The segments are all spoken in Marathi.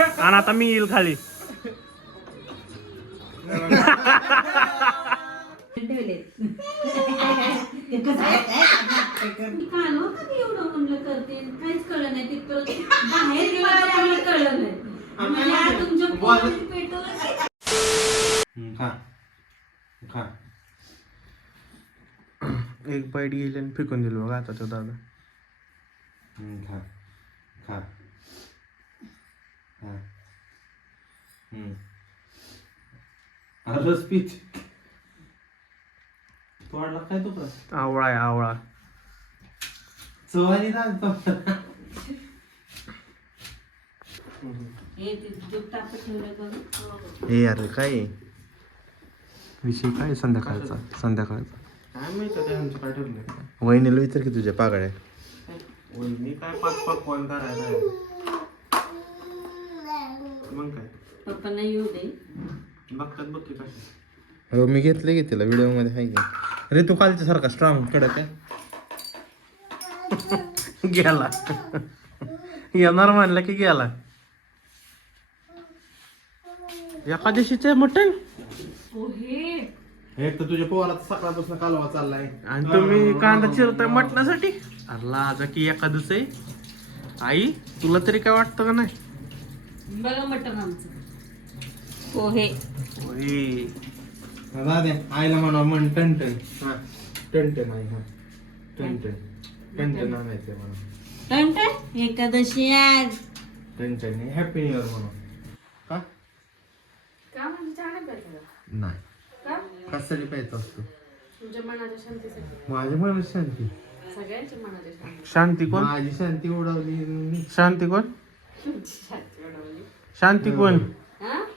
आणि आता मी येईल खाली. एक बाईट गेली आणि फेकून दिलं बघा आता तो दादा. खा खा खा. रस तोडला काय तो आवळा आहे आवळा. चवानी हे अरे काय विषय काय संध्याकाळचा काय माहिती काय ठरलं. वहिनीला विचार की तुझ्या पागड्या. वहिनी काय पाच फोन करायला मग काय पप्पांना येऊ दे बघतात बघ की कशा. हो मी घेतले की तिला व्हिडिओ मध्ये आहे की. अरे तू कालच्या सारखा स्ट्रॉंग कडक आहे. गेला येणार म्हणलं की गेला. एकादशीचे मटण एक तर तुझ्या पोराचा सकाळपासून कालवा चाललाय आणि तुम्ही कांदा चिरताय मटणासाठी. लाजा की एकादश आहे. आई तुला तरी काय वाटतं का नाही. बघा मटण आमचं पोहे. दादा आईला म्हणा म्हण टनटन. हा टनटन आई. हा टनटन टनटन आणायचंय म्हणा. टनटन एकादशी आज टनटन हॅपी न्यू इयर म्हणून. का का म्हणजे चहा प्यायचा नाही का कशासाठी प्यायचा असतो. तुमच्या मनाच्या शांतीसाठी. माझ्या मनात शांती. सगळ्यांच्या मनाच्या शांती. शांती कोण. माझी शांती उडवली. शांती कोण. शांती कोण.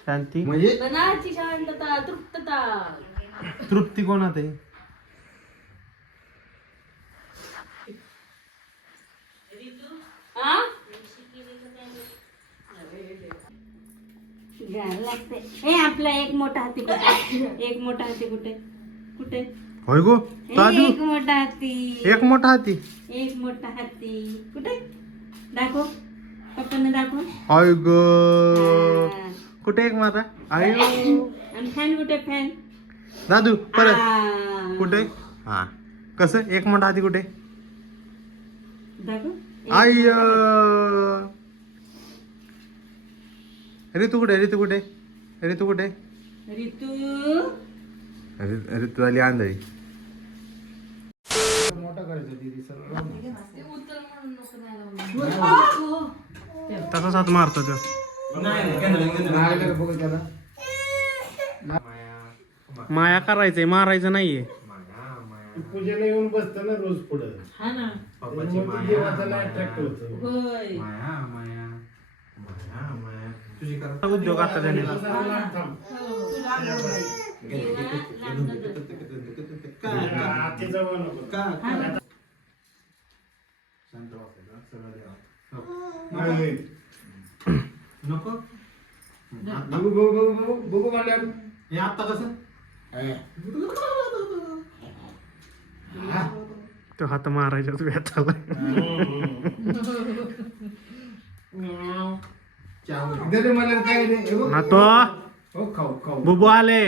शांती म्हणजे मनाची शांतता तृप्तता. तृप्ती कोण आता. लागते हे आपला एक मोठा हाती कुठे. एक मोठा हाती कुठे कुठे. होय गो एक मोठा हाती. एक मोठा हाती. एक मोठा हाती कुठे दाखव. पप्पांना दाखव. होय गो कुठे एक माझा. आयो आणि फॅन कुठे फॅन. दादू परत कुठे. हा कसं एक मोठा हाती कुठे. दाखव. आय ऋतू कुठे. ऋतू कुठे. ऋतू कुठे. ऋतू ऋतू आली आंधळी. मोठा करायचा दीदी तसाच हात मारतो तो. माया करायचंय मारायचं नाहीये. पूजेला येऊन बसतं ना रोज पुढं. हा ना पप्पाची माया होय. माया माया माया माया तुझी करता उद्योग आता त्याने. नको बघू मला हे आता कसं तो हात मारायच्याच व्यथाला. ना तो बुबू आले.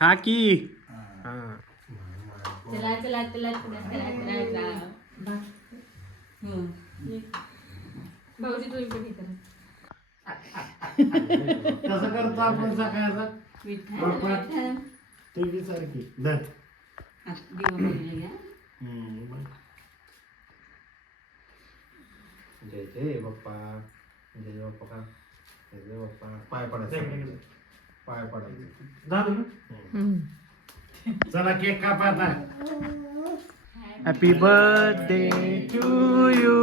खा की. चला चला चला चला. भाऊजी तुम्ही पण हे करा. कसं करतो आपण सकाळचा. तुझी सारखी धर. जय जय बाप्पा. जय बाप्पा का. जय बाप्पा. पाय पडायचं. पाय पडायचं झालं ना. चला केक कापा आता. Happy birthday to you.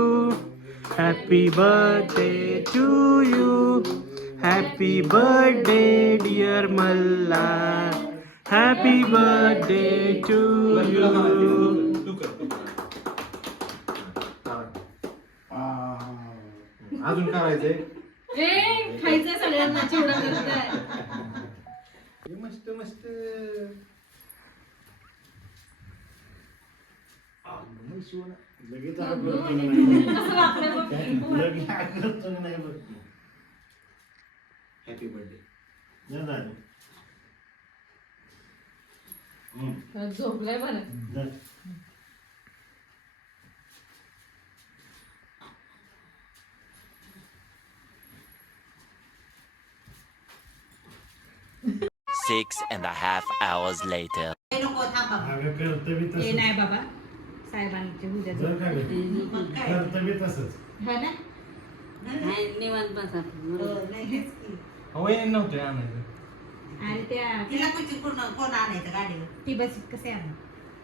Happy birthday to you. Happy birthday dear Malla. Happy birthday to you. अजून करायचंय. खायचं सगळ्यांना चिवडा करताय. मस्त मस्त. लगेच कसं वापरलं बघ. Happy birthday. झोपलाय बरं. Six and a half hours later. हे नाही बाबा साहेबांचे उद्या हा ना निवांत बसा. वहिनी नव्हते आणायचं. आणि त्या तिला कोण आणायचं गाडीवर? ती बस कसे आणा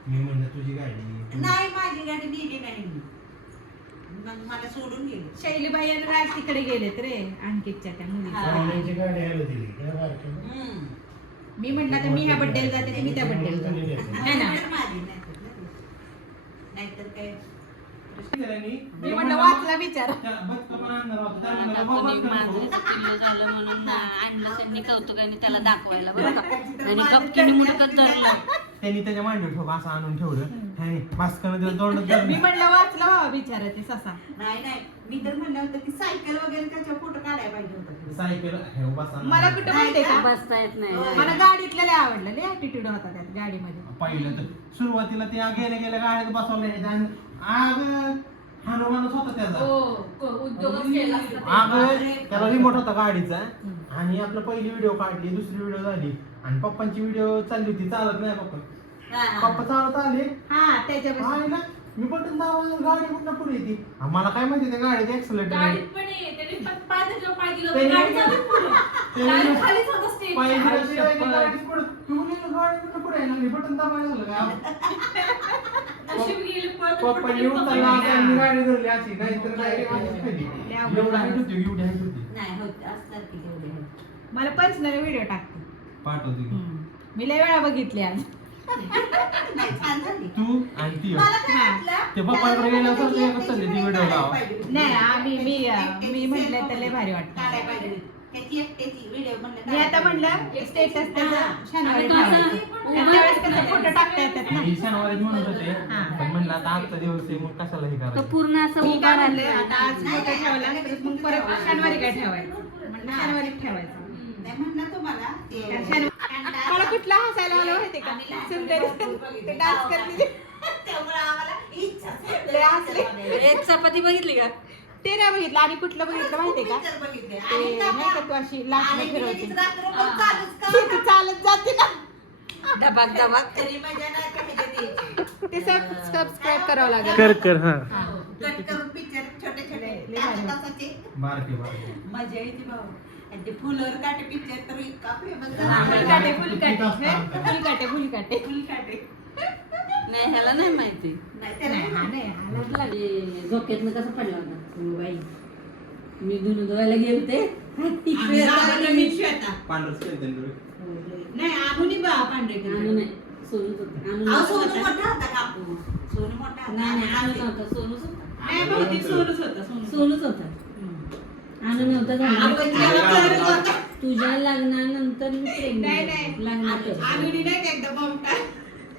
मी म्हणलं तुझी गाडी. नाही माझी गाडी नेली नाही मी. मग मला सोडून गेले. शैलीबाई आणि राज तिकडे गेलेत रे अंकितच्या त्या मुली. मी म्हटलं आता मी ह्या बड्डेला जाते तर मी त्या बड्डेला जाते है ना. नाहीतर काय मी म्हटलं वाचला विचार झालं म्हणून आणलं त्यांनी कौतुकाने त्याला दाखवायला बरं का आणि गपकीने मुडकत धरलं. त्यांनी त्याच्या मांडीवर ठेवलं असं आणून ठेवलं मास्कनं दिलं तोंडात. मी म्हटलं वाचला बाबा विचार ते ससा. नाही मी तर म्हणलं होतं की सायकल वगैरे त्याच्या फोटो काढायला पाहिजे होता. सायकल हे बसा. मला कुठं माहितीये का बसता येत नाही. मला गाडीतलं लय आवडलं लय ऍटिट्यूड होता त्यात गाडीमध्ये. पहिलं तर सुरुवातीला त्या गेल्या गाड्यात बसवल्या आणि आग हनुमानच होता त्याचा. उद्योगच केला आग त्याला रिमोट होता गाडीचा आणि आपलं पहिली व्हिडिओ काढली दुसरी व्हिडिओ झाली आणि पप्पांची व्हिडिओ चालली होती चालत नाही पप्पा चालत आले. हा त्याच्यापासून ना मी बटन दाबा गाडी कुठं पुढे येते मला काय माहिती त्या गाडीचं ऍक्सिलेटर गाडीत पण आहे त्याने पाय त्याच्यावर पाय दिलं होतं, गाडी चालत पुढं. गाडी खालीच होतं stage बटन दाबायला झालं का नशीब गेले पळत पप्पांनी उचलला आणि गाडी धरली अशी नाहीतर direct अशीच खाली. एवढं height होती एवढी height होती. नाही होत असतात की तेवढे. मला पर्सनल व्हिडिओ टाकते पाठवते की. मी लय वेळा बघितले आज. नाही छान झाली. तू आणि ती मला काय वाटलं, ते पप्पाकडे गेल्यावर त्याला एकच चालली ती व्हिडिओ लावा. नाही मी म्हटलं तर लय भारी वाटतं. काढायला पाहिजे. त्याची एकट्याची व्हिडिओ म्हणलं मी आता म्हणलं स्टेटस त्याचं शनिवारी ठेवायचं. आणि त्यावेळेस कसं फोटो टाकता येतात ना. मी शनिवारी म्हणत होते हा. पण म्हणलं आता आजचा दिवस आहे मग कशाला हे तो करायचं. पूर्ण असं मी उभा काय म्हणले राहिला. आता आज फोटो ठेवला मग परत शनिवारी काय ठेवायचं म्हणलं शनिवारी ठेवायचं. नाही म्हणलं तुम्हाला ते कारण शनिवारी मला कुठला हसायला आलं माहितीये का सुंदर ते डान्स करते त्यामुळे आम्हाला इच्छा लय हसले. एक चपाती बघितली का ते नाही बघितलं आणि कुठलं बघितलं माहितीये का पिक्चर बघितले ते आणि नाही का तू अशी लाटणं आणि फिरवते लगेच रात्रभर चालूच का? ती चालत जाते ना. धबाक धबाक तरी मजा नाही कमी ते सबस्क्राईब करावं लागेल. कर हा कट करून पिक्चर छोटे छोटे लय भारी. तासाचे बारके बारके मजा येते भाऊ. आणि ते फुलर काटे पिक्चर तर इतका फेमस फुलकाटे फुलकाटे फुलकाटे फुलकाटे नाही ह्याला नाही माहिती. नाही त्याला नाही हा नाही हा नाही. झोक्यातनं कसं पडला होता बाई मी धुणं धुवायला गेलते मी श्वेता पांढरच केलं नाही आगुनी बा पांढरे आणू नाही सोनूच होता. अहो, सोनू मोठा होता का सोनू मोठा होता. नाही नाही आणू नव्हता सोनूच होता. नाही, बहुतेक सोनूच होता सोनूच होता. आणू नव्हता आपण झाला. जेव्हा करत होतो, तुझ्या लग्नानंतर मी pregnant नाही, झाले. नाही. लग्नातच. आगुनी नाही का एकदा बॉम्ब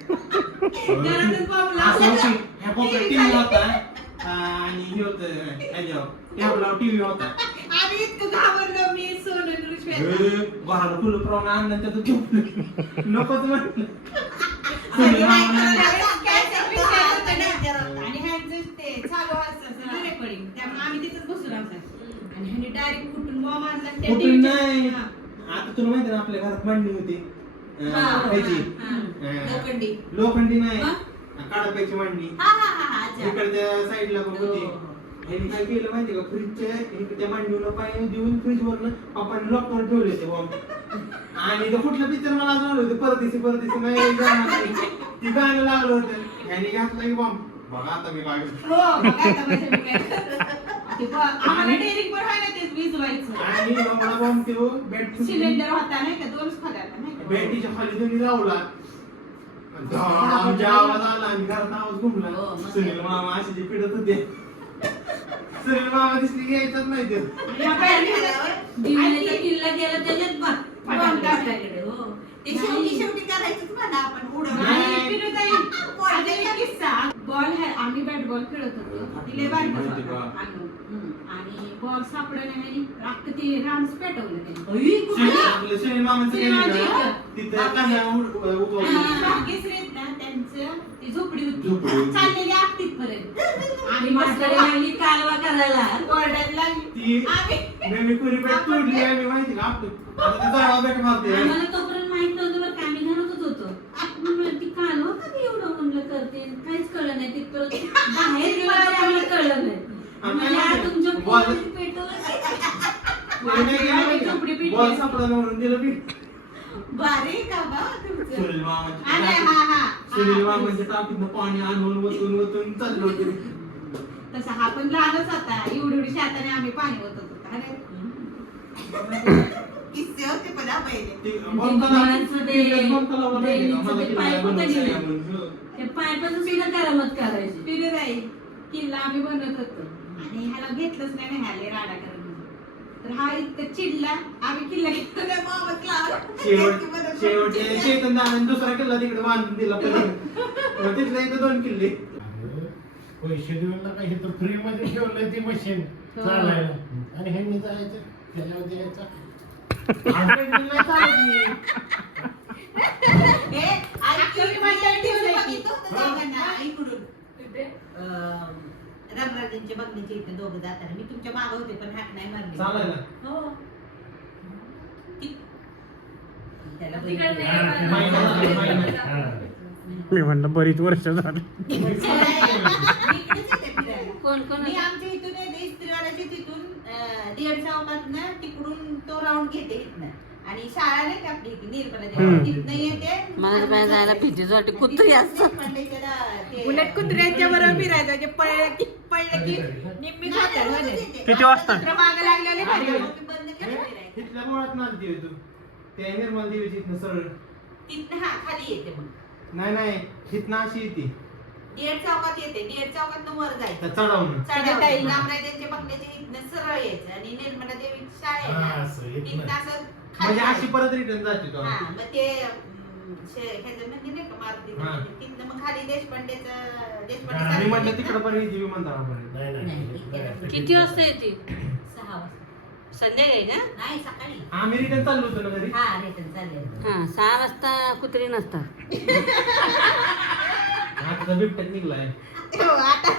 घरातच बॉम्ब लावला. टीव्ही होता आणि हे होतं ह्याच्यावर टीव्ही होता आम्ही इतकं घाबरलो मी सोनू आणि श्वेता. घराला फुलं प्रमाण आणलं त्याचं झोपलं नकोच म्हटलं. आणि काय करायचं? कॅसेट पिक्चर होतं ना. आणि ह्यांचं ते चालू असतं रेकॉर्डिंग त्यामुळे आम्ही तिथंच बसून असायचो आणि ह्यांनी डायरेक्ट कुठून बॉम्ब आणला त्या कुठून TV च्या. नाही हा. आता तुला माहिती ना आपल्या घरात मांडणी होती ह्याची लोखंडी. लोखंडी नाही मग? काढायची मांडणी हा हा हा हा अच्छा. इकडच्या साईडला पण होती. ह्यांनी काय केलं माहिती का फ्रीजच्या इकडच्या मांडणीला पाय देऊन फ्रीज वरनं पप्पांनी लॉकवर ठेवले ते बॉम्ब आणि तो कुठलं पिक्चर मला अजून होते परदेशी नाही जाणार. ती गाणं लागलं होतं ह्यांनी घातलं की बॉम्ब बघा आता मी लागलो. हो बघा आता माझ्या मी काय ते बघ, आम्हाला डेअरिंग पण व्हायला ते विजवायचं आणि एवढा बॉम्ब तो बेड सिलेंडर होता नाही का दोनच खोल्याला नाही का बेडीच्या खाली दोन्ही लावला आमच्या आवाज आला आणि घरात आवाज घुमला. हो, मग सुनील मामा अशी जी पिडत होते सुनील मामा दिसली की यायचाच नाही ते या पहिली- दिवाळीचा किल्ला गेला त्याच्यात बघ आपल्याकडे, हो. ते शेवटी करायचंच म्हणा आपण उडवणं. आणि पिरुताई, आता एक किस्सा. बॉल आम्ही बॅट बॉल खेळत होतो. तिला बारीक माहिती का? आणि बॉल सापडला नाही. रात्र ती रान पेटवलं त्यांनी. अई, कुठं? आपलं सुनील मामांचं केलं का? तिथं कांदा उगवला. केसरीत ना त्यांचं ती झोपडी झोपडी होती होती. चाललेली आपटीत पर्यंत आणि म्हातारी लागली कालवा करायला. ओरडायला लागली. ती आम्ही मी कुणी बॅट तोडली आणि माहिती का आपलं आता ते जाळा बॅट मारते. आम्हाला तोपर्यंत माहित नव्हतं बरं का, आम्ही घरातच होतो. म्हणलं ती कालवा कधी एवढं म्हणलं करते, काहीच कळलं नाही. तिथपर्यंत बाहेर गेलं तरी आम्हाला कळलं नाही. म्हणलं, "आ, तुमच्या पोराची पेटवलं." झोपडी पिटली. बॉल सापडा म्हणून दिलं पीठ. भारी का बा तुमचं? सुनील मामांची आणि टाकी- हा हा सुनील मामांच्या टाकीतनं पाणी आणून वतून चाललो होतो. तसा हा पण लहानच होता. एवढी शाताने आम्ही पाणी ओतत होतो. अरे किस्से होते पण हा पहिले. ते माणसं ते- बॉल तलावाला माहिती का? मला ते किती पाईप बनवायचं होतं आहे की नाही? म्हणून. ते पायपाचं सुद्धा करामत करायची. पिरुताई किल्ला आम्ही बनवत होतो आणि ह्याला घेतलंच नाही ना ह्याला राडा करत. तर हा इतकं चिडला. आम्ही किल्ला घेतला शेवटचे चेतन दादाने दुसरा किल्ला तिकडे बांधून दिला पण तिथल्या इथं 2 किल्ले. पैसे देऊन नका हे तर फ्री मध्ये ठेवलंय ती मशीन चालायला आणि ह्यांनी जायचं त्याच्यावर द्यायचा. आजकाल नाही चालत नाही. हे Actually माझ्या ठेवलंय की. बघितलं होतं दोघांना इकडून. रामराजांच्या बघण्याचे इथे दोघं जाताना मी तुमच्या मागं होते पण हाक नाही मारली. चालायला हो. त्याला तिकडे बघितलं. नाही. महिना. मी म्हणलं बरीच वर्ष झाली. मी इकडेच येते फिरायला. कोण कोण मी आमच्या इथून येते इस्त्रीवाल्याच्या तिथून दीड चौकातनं तिकडून तो राऊंड घेते इथनं आणि शाळा नाही का आपली निर्मला देवी तिथनं येते. मला बाहेर जायला भीतीच वाटते. कुत्री असतं. उलट कुत्र्यांच्या बरोबर फिरायचं की पळलं की निम्मी खातात म्हणे. किती वाजता? कुत्रं मागं लागलेले भारी वाटतं. बंद केलं फिरायचं. तिथल्या मुळात नांदी आहे तू त्या निर्मल देवीची इथनं सरळ तिथनं हा खाली येते मग नाही तिथनं अशी येते दीड चौकात येते. दीड चौकातनं वर जायचं. त्या चढावून चढावं. रामराजांच्या बंगल्याच्या इथनं सरळ यायचं आणि निर्मला देवीची शाळा आहे हा, ना, असं इथनं. तिथनं असं म्हणजे खाली अशी परत रिटर्न जाते तो हा, मग ते ह्याचं मंदिर नाही का मारुतीचं हा. मंदिर, तिथनं मग खाली देशपांडेचं हा, मी म्हटलं देशपांडे तिकडे पण येते विमानतळापर्यंत. नाही किती वाजता येते? 6 वाजता. संध्याकाळी का? नाही सकाळी. आम्ही रिटर्न चाललो होतो ना घरी. हा रिटर्न चालेल. हा 6 वाजता कुत्री नसतात. आता तर बिबट्यात निघलाय हो, आता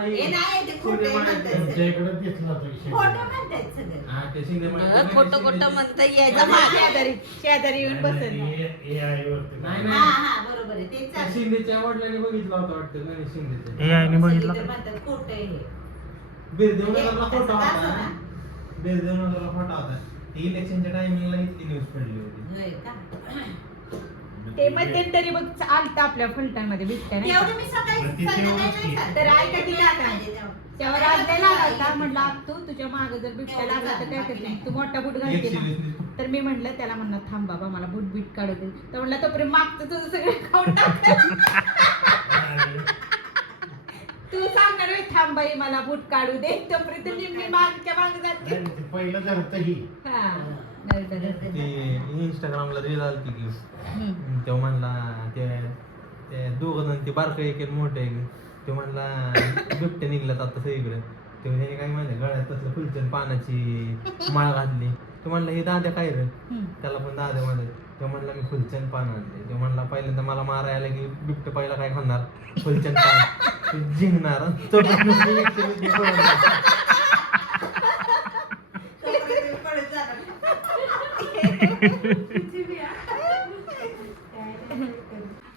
हे नाही ते खोटं शिंदे म्हणतात माळ्यात. आमच्या इकडे दिसला होता विषय. खोटं म्हणतात सगळं. हा, ते शिंदे माळ्यात. खोटं खोटं म्हणता यायचं जमा माझ्या. शेजारी येऊन बसेल. AI वरती. नाही हा नाही हा बरोबर आहे तेच त्या चालतं. शिंदेच्या वडिलांनी बघितलं होतं वाटतं गणेश शिंदेचं AI ने बघितला सगळे का? म्हणतात खोटं आहे हे. बिरदेवनगरला तसं फोटो असं होता ना. बिरदेवनगरला फोटो होता ती इलेक्शनच्या टायमिंगला इतकी न्यूज पडली होती. होय का? ते मध्यंतरी बघ आलता आपल्या फलटणमध्ये बिबट्या नाही का? एवढं मी सकाळी मग तिथे संध्याकाळी येऊनच नाही की. चालत. तर ऐका की काका. पाहिजे तेव्हा. त्यावर आज नाही लागला म्हटलं तू तुझ्या माग जर बिबट्या लागला तर काय करते तू मोठा बूट घालते ना 120 तर मी म्हटलं त्याला म्हणलं थांब बाबा मला बूट बीट काढू दे तर म्हणलं तोपर्यंत मागचं तुझं सगळं खाऊन टाकलं तू सांगणार "होय, थांब बाई मला बूट काढू दे तोपर्यंत मी मागच्या माग जाते नाही, ते पहिलं धरतं ही. हा नरडं, नरडं. ते इंस्टाग्रामला रील आलती की हम्म. तो म्हणला ते दोघं जण ते बारकं एक मोठं एक तो म्हणला बिबट्या निघल्यात आता सगळीकडे ते त्याने काय म्हणलं गळ्यात तसलं फुलचंद पानाची माळ घातली तो म्हणला हे दाद्या काय रे हम्म. त्याला पण दाद्या म्हणत तो म्हणला मी फुलचंद पान आणले तो म्हणला पहिल्यांदा मला मारायला की बिबट्या पहिला काय खाणार फुलचंद पान तो जिंकणार तो तोपर्यंत पळत जाणार.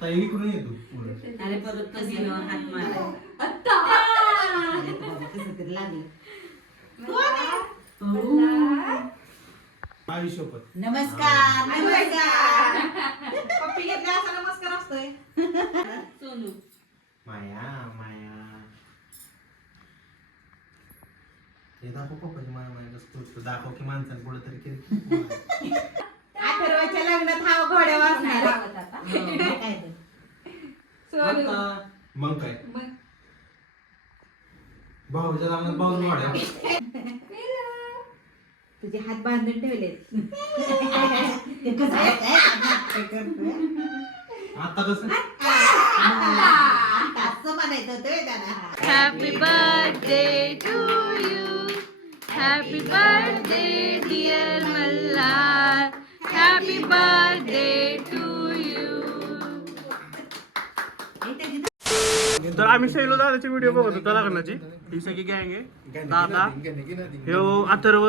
ताई इकडून येतो पुढं. आणि परत पसीनावर हात मारायचा. कसं तरी लागलं. आयुष्यपत नमस्कार नमस्कार. पप्पी घेतला असा नमस्कार असतोय सोनू माया हे दाखव पप्पाची माया माया कसं दाखव की माणसाने पुढे तरी केलं अथर्वच्या लग्नात हा घोड्या वाजणार काय ते? सोनू आता मग काय मग भाऊच्या लग्नात भाऊ वाड्या तुझे हात बांधून ठेवलेत ते कसं आहे, काय नाटकं करतोय? आता कसं असं म्हणायचं होतं व्हय त्याला. Happy birthday to you. Happy birthday, dear Mallar. Happy birthday to you. तर आम्ही शैलो दादाचे व्हिडिओ बघत होतो लग्नाची. ही सगळी गँग आहे. दादा ह्यो अथर्व,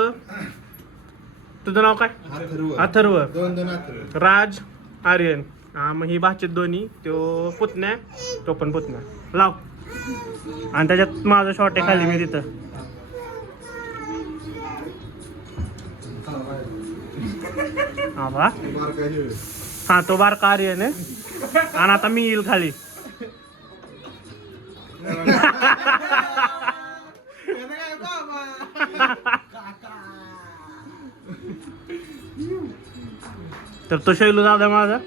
तुझं नाव काय? अथर्व, राज, आर्यन. मग ही भाचे दोन्ही, तो पुतण्या, तो पण पुतण्या. लाव. आणि त्याच्यात माझं शॉर्ट आहे खाली, मी तिथं. हा बा, हा तो बारका आर्यन आहे. आणि आता मी येईल खाली. तर तो शैलू दादा माझा,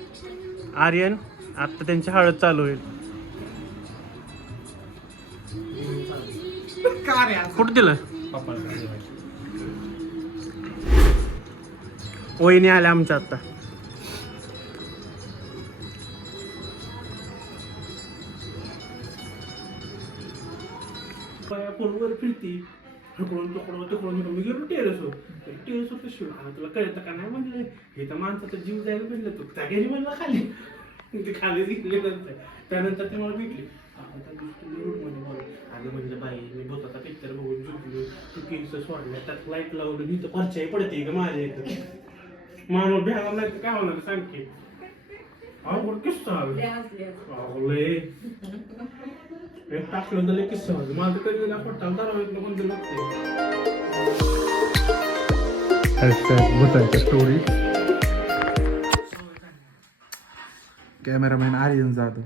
आर्यन. आता त्यांची हळद चालू होईल. कुठं दिलं? वहिनी आल्या आमच्या आता. फोनवर फिरती तिकडून मी गेलो टेरेसवर कशी तुला कळतं का नाही म्हणलं हे तर माणसाचा जीव जायला म्हणलं तू त्या गेली म्हणलं खाली. ते खाली गेले नंतर त्यानंतर ते मला भेटले. रूटमध्ये मला आलं म्हणजे बाई मी भूताचा पिक्चर बघून झोपलो, तू केस सोडल्या त्यात लाईट लावलं इथं परचाई पडते का माझ्या इथं. माणूस भ्याला नाही तर काय होणार सांग की. अवघड किस्सा लय एक टाकलं तर लय किस्सा माझं कधी पट्टा दरवाजात कोणतं लागते. भूतांच्या स्टोरी. कॅमेरामॅन आर्यन जाधव.